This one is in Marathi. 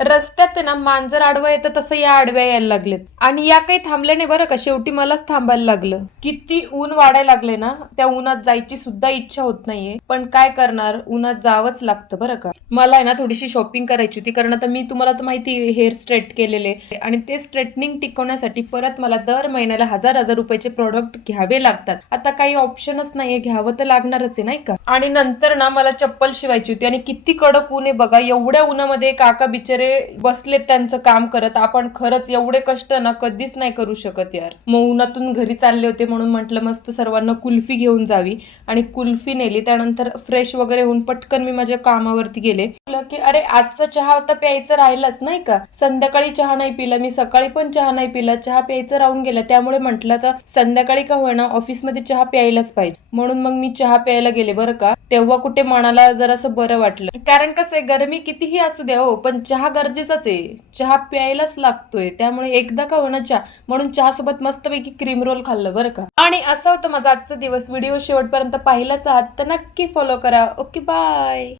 रस्त्यात आहे ना मांजर आडवं येतं तसं या आडव्या यायला लागलेत आणि या काही थांबल्या नाही बरं का. शेवटी मलाच थांबायला लागलं. किती ऊन वाढायला लागले ना, त्या उन्हात जायची सुद्धा इच्छा होत नाहीये, पण काय करणार, उन्हात जावंच लागतं बरं का. मला आहे ना थोडीशी शॉपिंग करायची होती, कारण आता मी तुम्हाला तर माहिती हेअर स्ट्रेट केलेले आणि ते स्ट्रेटनिंग टिकवण्यासाठी परत मला दर महिन्याला हजार हजार रुपयाचे प्रोडक्ट घ्यावे लागतात. आता काही ऑप्शनच नाहीये, घ्यावं तर लागणारच आहे नाही का. आणि नंतर ना मला चप्पल शिवायची होती आणि किती कडक ऊन आहे बघा. एवढ्या उन्हामध्ये काका बिचारे बसलेत त्यांचं काम करत. आपण खरंच एवढे कष्ट ना कधीच नाही करू शकत यार. मग उन्हातून घरी चालले होते म्हणून म्हटलं मस्त सर्वांना कुल्फी घेऊन जावी आणि कुल्फी नेली. त्यानंतर फ्रेश वगैरे होऊन पटकन मी माझ्या कामावरती गेले. की अरे आजचा चहा आता प्यायचं राहिलाच नाही का. संध्याकाळी चहा नाही पिला मी, सकाळी पण चहा नाही पिला, चहा प्यायचं राहून गेला. त्यामुळे म्हटलं तर संध्याकाळी का होईना ऑफिसमध्ये चहा प्यायलाच पाहिजे, म्हणून मग मी चहा प्यायला गेले बरं का. तेव्हा कुठे मनाला जरासं बरं वाटलं, कारण कसं आहे गरमी कितीही असू द्या हो, पण चहा गरजेचाच आहे. चहा प्यायलाच लागतोय, त्यामुळे एकदा का होईना चहा. म्हणून चहा सोबत मस्तपैकी क्रीम रोल खाल्लं बरं का. आणि असं होतं माझा आजचा दिवस. व्हिडिओ शेवटपर्यंत पाहिलाच आहात तर नक्की फॉलो करा. Okay bye.